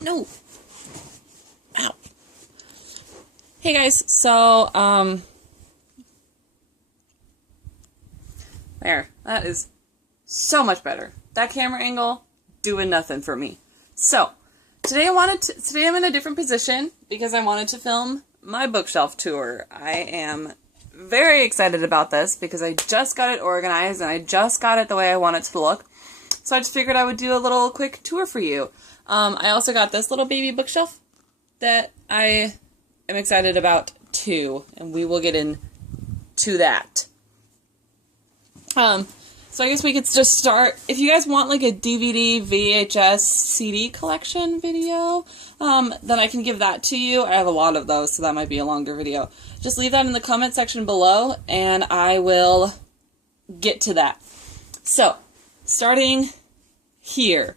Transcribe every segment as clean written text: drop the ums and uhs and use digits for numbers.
No. Ow. Hey guys, so, there. That is so much better. That camera angle, doing nothing for me. So, today I'm in a different position because I wanted to film my bookshelf tour. I am very excited about this because I just got it organized and I just got it the way I want it to look. So I just figured I would do a little quick tour for you. I also got this little baby bookshelf that I am excited about too, and we will get into that. So I guess we could just start. If you guys want like a DVD, VHS, CD collection video, then I can give that to you. I have a lot of those, so that might be a longer video. Just leave that in the comment section below, and I will get to that. So, starting here.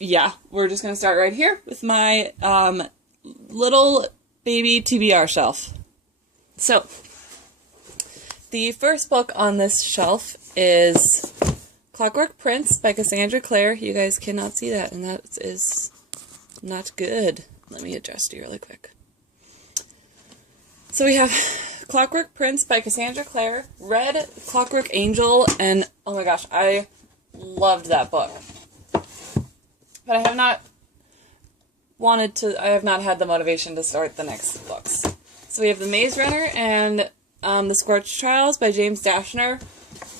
Yeah, we're just going to start right here with my little baby TBR shelf. So, the first book on this shelf is Clockwork Prince by Cassandra Clare. You guys cannot see that, and that is not good. Let me adjust you really quick. So we have Clockwork Prince by Cassandra Clare, read Clockwork Angel, and oh my gosh, I loved that book. But I have not had the motivation to start the next books. So we have The Maze Runner and The Scorched Trials by James Dashner.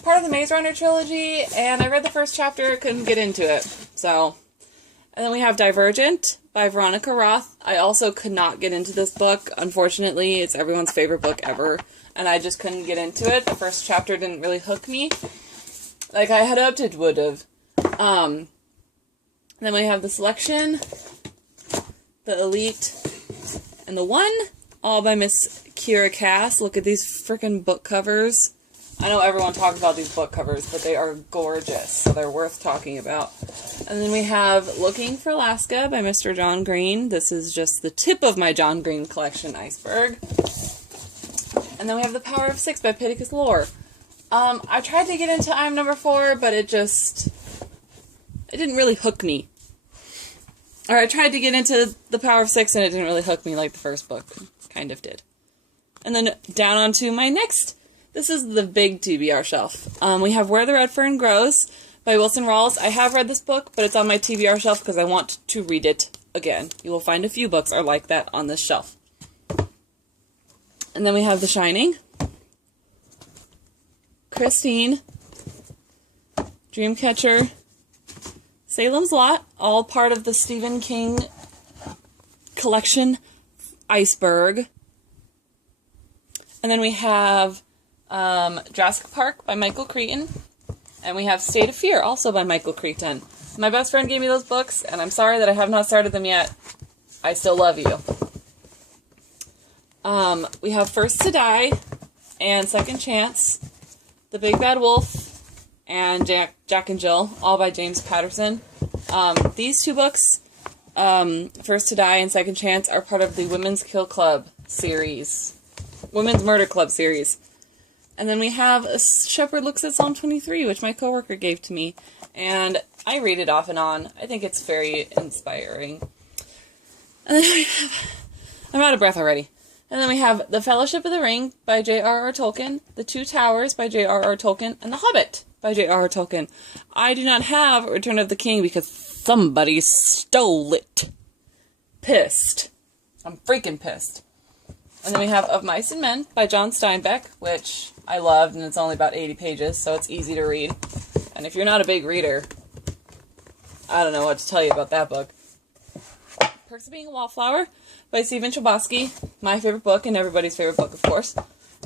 Part of the Maze Runner trilogy, and I read the first chapter, couldn't get into it. So, and then we have Divergent by Veronica Roth. I also could not get into this book. Unfortunately, it's everyone's favorite book ever, and I just couldn't get into it. The first chapter didn't really hook me like I had hoped it would have. Then we have The Selection, The Elite, and The One, all by Miss Kiera Cass. Look at these freaking book covers. I know everyone talks about these book covers, but they are gorgeous, so they're worth talking about. And then we have Looking for Alaska by Mr. John Green. This is just the tip of my John Green collection iceberg. And then we have The Power of Six by Pittacus Lore. I tried to get into I'm Number 4, but it didn't really hook me. Or I tried to get into The Power of Six, and it didn't really hook me like the first book kind of did. And then down onto my next. This is the big TBR shelf. We have Where the Red Fern Grows by Wilson Rawls. I have read this book, but it's on my TBR shelf because I want to read it again. You will find a few books are like that on this shelf. And then we have The Shining, Christine, Dreamcatcher, Salem's Lot, all part of the Stephen King collection iceberg. And then we have Jurassic Park by Michael Crichton. And we have State of Fear, also by Michael Crichton. My best friend gave me those books, and I'm sorry that I have not started them yet. I still love you. We have First to Die and Second Chance, The Big Bad Wolf, and Jack and Jill, all by James Patterson. These two books, First to Die and Second Chance, are part of the Women's Kill Club series. Women's Murder Club series. And then we have A Shepherd Looks at Psalm 23, which my coworker gave to me. And I read it off and on. I think it's very inspiring. And then I'm out of breath already. And then we have The Fellowship of the Ring by J.R.R. Tolkien, The Two Towers by J.R.R. Tolkien, and The Hobbit by J.R.R. Tolkien. I do not have Return of the King because somebody stole it. Pissed. I'm freaking pissed. And then we have Of Mice and Men by John Steinbeck, which I loved, and it's only about 80 pages, so it's easy to read. And if you're not a big reader, I don't know what to tell you about that book. Perks of Being a Wallflower by Stephen Chbosky, my favorite book, and everybody's favorite book, of course.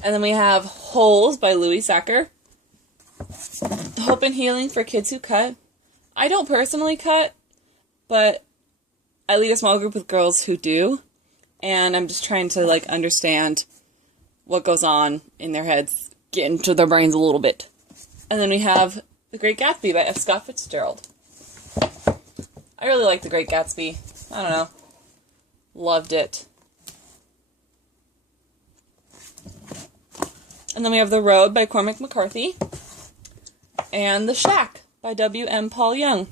And then we have Holes by Louis Sachar. Hope and Healing for Kids Who Cut. I don't personally cut, but I lead a small group with girls who do. And I'm just trying to, understand what goes on in their heads, get into their brains a little bit. And then we have The Great Gatsby by F. Scott Fitzgerald. I really like The Great Gatsby. I don't know. Loved it. And then we have The Road by Cormac McCarthy. And The Shack by W.M. Paul Young.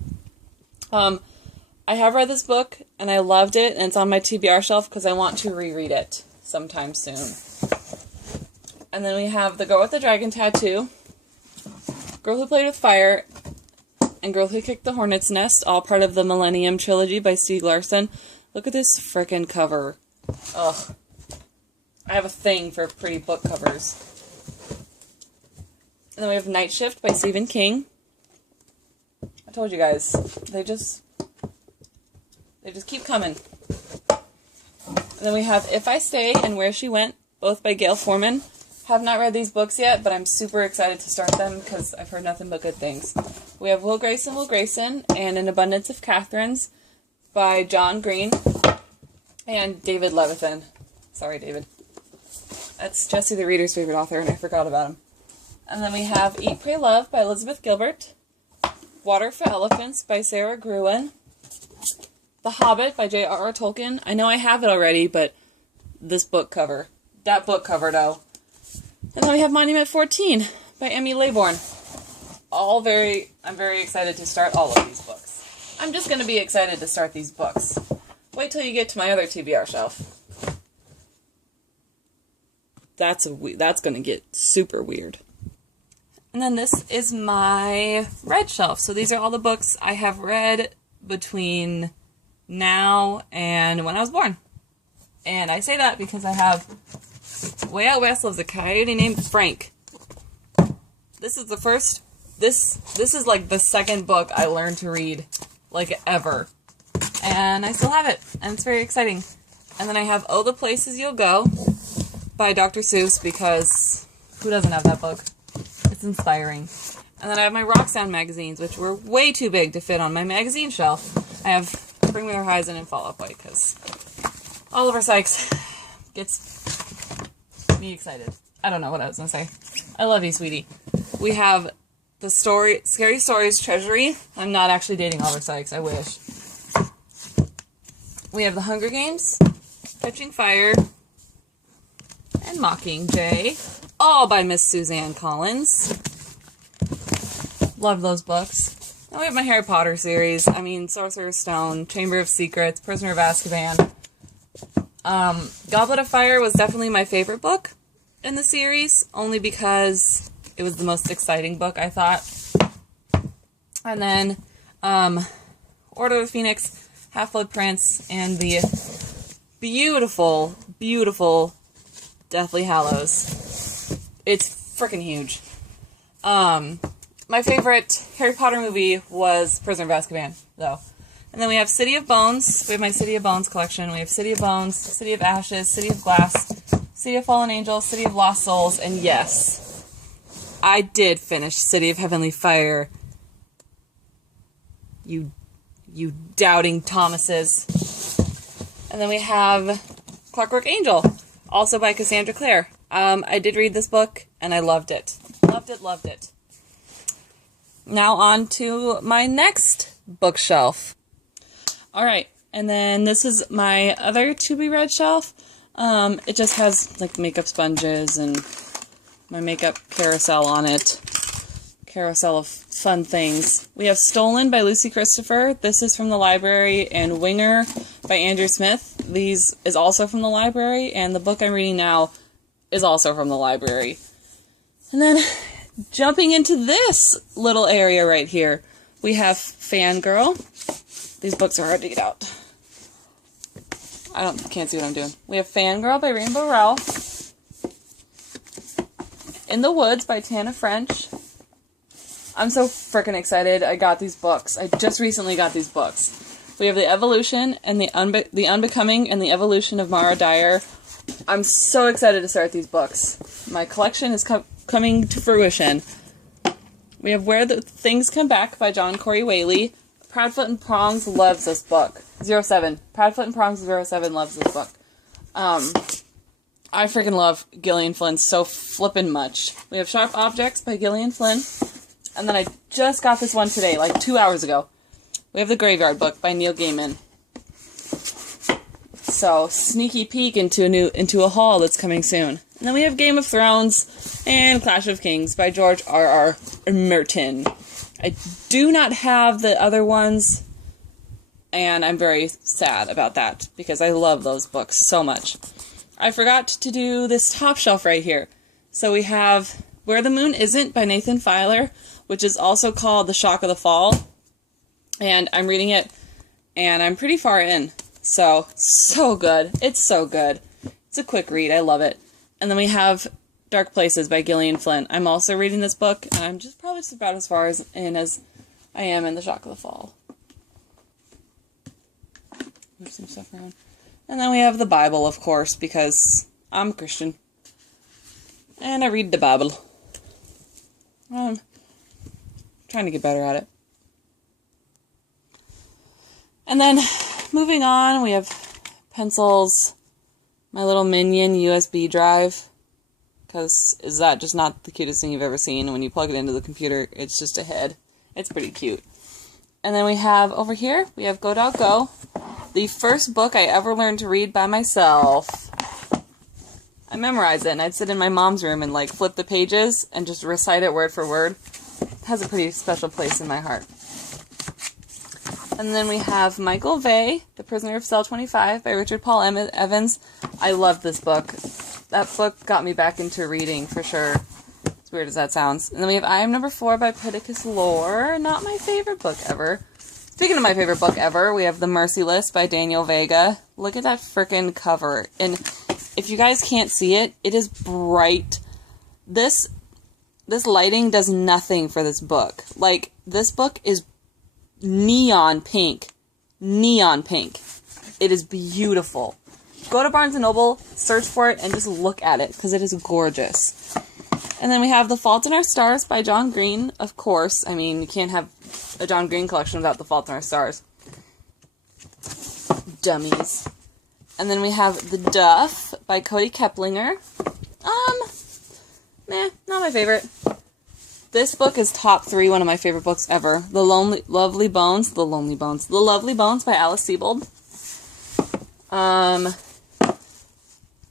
I have read this book, and I loved it, and it's on my TBR shelf because I want to reread it sometime soon. And then we have The Girl with the Dragon Tattoo, Girl Who Played with Fire, and Girl Who Kicked the Hornet's Nest, all part of the Millennium Trilogy by Stieg Larsson. Look at this frickin' cover. Ugh. I have a thing for pretty book covers. And then we have Night Shift by Stephen King. I told you guys, they just keep coming. And then we have If I Stay and Where She Went, both by Gail Forman. Have not read these books yet, but I'm super excited to start them because I've heard nothing but good things. We have Will Grayson, and An Abundance of Catherines by John Green and David Levithan. Sorry, David. That's Jesse the Reader's favorite author, and I forgot about him. And then we have Eat, Pray, Love by Elizabeth Gilbert, Water for Elephants by Sarah Gruen, The Hobbit by J.R.R. Tolkien. I know I have it already, but this book cover. That book cover, though. And then we have Monument 14 by Emmy Laybourne. I'm very excited to start all of these books. I'm just going to be excited to start these books. Wait till you get to my other TBR shelf. That's going to get super weird. And then this is my read shelf. So these are all the books I have read between now and when I was born. And I say that because I have Way Out West lives a coyote named Frank. This is the first, this is like the second book I learned to read, like, ever. And I still have it, and it's very exciting. And then I have Oh, the Places You'll Go by Dr. Seuss, because who doesn't have that book? It's inspiring. And then I have my Roxanne magazines, which were way too big to fit on my magazine shelf. I have Bring Me the Horizon and Fall Out Boy, because Oliver Sykes gets me excited. I don't know what I was going to say. I love you, sweetie. We have the Scary Stories Treasury. I'm not actually dating Oliver Sykes. I wish. We have The Hunger Games, Catching Fire, and Mockingjay, all by Miss Suzanne Collins. Love those books. And we have my Harry Potter series. I mean, Sorcerer's Stone, Chamber of Secrets, Prisoner of Azkaban. Goblet of Fire was definitely my favorite book in the series, only because it was the most exciting book, I thought. And then, Order of the Phoenix, Half-Blood Prince, and the beautiful, beautiful Deathly Hallows. It's freaking huge. My favorite Harry Potter movie was Prisoner of Azkaban, though. And then we have City of Bones. We have my City of Bones collection. We have City of Bones, City of Ashes, City of Glass, City of Fallen Angels, City of Lost Souls, and yes, I did finish City of Heavenly Fire. You doubting Thomases. And then we have Clockwork Angel, also by Cassandra Clare. I did read this book, and I loved it. Loved it. Now on to my next bookshelf. Alright, and then this is my other to-be-read shelf. It just has, like, makeup sponges and my makeup carousel on it. Carousel of fun things. We have Stolen by Lucy Christopher. This is from the library, and Winger by Andrew Smith. These is also from the library, and the book I'm reading now is also from the library. And then, jumping into this little area right here, we have Fangirl. These books are hard to get out. Can't see what I'm doing. We have Fangirl by Rainbow Rowell. In the Woods by Tana French. I'm so freaking excited I got these books. I just recently got these books. We have The Evolution and The Unbecoming and The Evolution of Mara Dyer. I'm so excited to start these books. My collection is coming to fruition. We have Where the Things Come Back by John Corey Whaley. Proudfoot and Prongs loves this book. 07. Proudfoot and Prongs 07 loves this book. I freaking love Gillian Flynn so flippin' much. We have Sharp Objects by Gillian Flynn. And then I just got this one today, like 2 hours ago. We have The Graveyard Book by Neil Gaiman. So, sneaky peek into a haul that's coming soon. And then we have Game of Thrones and Clash of Kings by George R.R. Martin. I do not have the other ones and I'm very sad about that because I love those books so much. I forgot to do this top shelf right here. So we have Where the Moon Isn't by Nathan Filer, which is also called The Shock of the Fall. And I'm reading it, and I'm pretty far in. So good. It's so good. It's a quick read. I love it. And then we have Dark Places by Gillian Flynn. I'm also reading this book, and I'm probably just about as far in as I am in The Shock of the Fall. Move some stuff around. And then we have the Bible, of course, because I'm a Christian. And I read the Bible. I'm trying to get better at it. And then, moving on, we have pencils, my little Minion USB drive. Because is that just not the cutest thing you've ever seen? When you plug it into the computer, it's just a head. It's pretty cute. And then we have, over here, we have Go Dog Go. The first book I ever learned to read by myself. I memorized it, and I'd sit in my mom's room and, like, flip the pages and just recite it word for word. It has a pretty special place in my heart. And then we have Michael Vey, The Prisoner of Cell 25 by Richard Paul Evans. I love this book. That book got me back into reading, for sure. As weird as that sounds. And then we have I Am Number 4 by Pittacus Lore. Not my favorite book ever. Speaking of my favorite book ever, we have The Merciless by Daniel Vega. Look at that frickin' cover. And if you guys can't see it, it is bright. This lighting does nothing for this book. Like, this book is neon pink. Neon pink. It is beautiful. Go to Barnes & Noble, search for it, and just look at it, because it is gorgeous. And then we have The Fault in Our Stars by John Green, of course. I mean, you can't have a John Green collection without The Fault in Our Stars. Dummies. And then we have The Duff by Cody Keplinger. Not my favorite. This book is top 3, one of my favorite books ever. The Lovely Bones by Alice Sebold.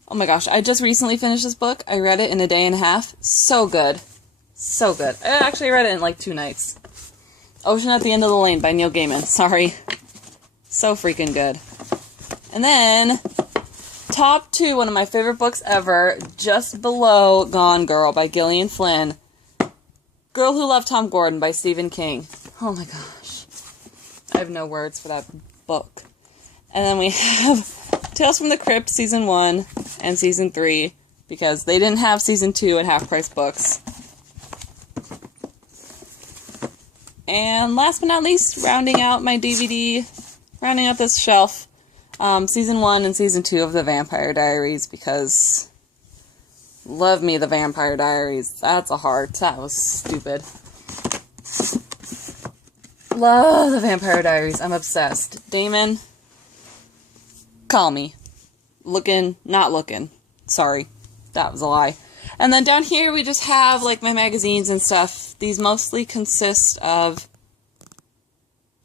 Oh my gosh, I just recently finished this book. I read it in a day and a half. So good. So good. I actually read it in like 2 nights. Ocean at the End of the Lane by Neil Gaiman. Sorry. So freaking good. And then, top 2, one of my favorite books ever, just below Gone Girl by Gillian Flynn. Girl Who Loved Tom Gordon by Stephen King. Oh my gosh. I have no words for that book. And then we have Tales from the Crypt Season 1 and Season 3, because they didn't have Season 2 at Half Price Books. And last but not least, rounding out this shelf, Season 1 and Season 2 of The Vampire Diaries, because love me The Vampire Diaries. That's a heart. That was stupid. Love The Vampire Diaries. I'm obsessed. Damon, call me. Looking, not looking. Sorry. That was a lie. And then down here we just have, like, my magazines and stuff. These mostly consist of...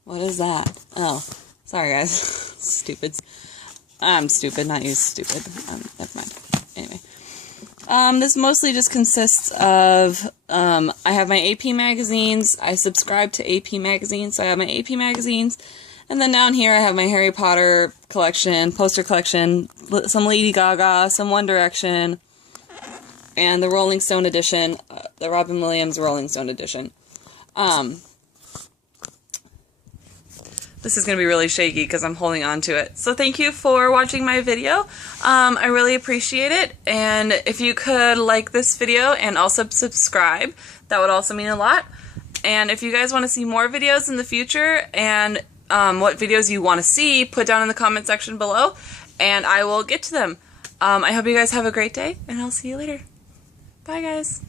What is that? Oh. Sorry, guys. Stupids. I'm stupid, not you stupid. Never mind. Anyway. This mostly just consists of, I have my AP magazines. I subscribe to AP magazines, so I have my AP magazines. And then down here I have my Harry Potter collection, poster collection, some Lady Gaga, some One Direction, and the Rolling Stone edition, the Robin Williams Rolling Stone edition. This is going to be really shaky because I'm holding on to it. So thank you for watching my video. I really appreciate it. And if you could like this video and also subscribe, that would also mean a lot. And if you guys want to see more videos in the future and what videos you want to see, put down in the comment section below, and I will get to them. I hope you guys have a great day, and I'll see you later. Bye, guys.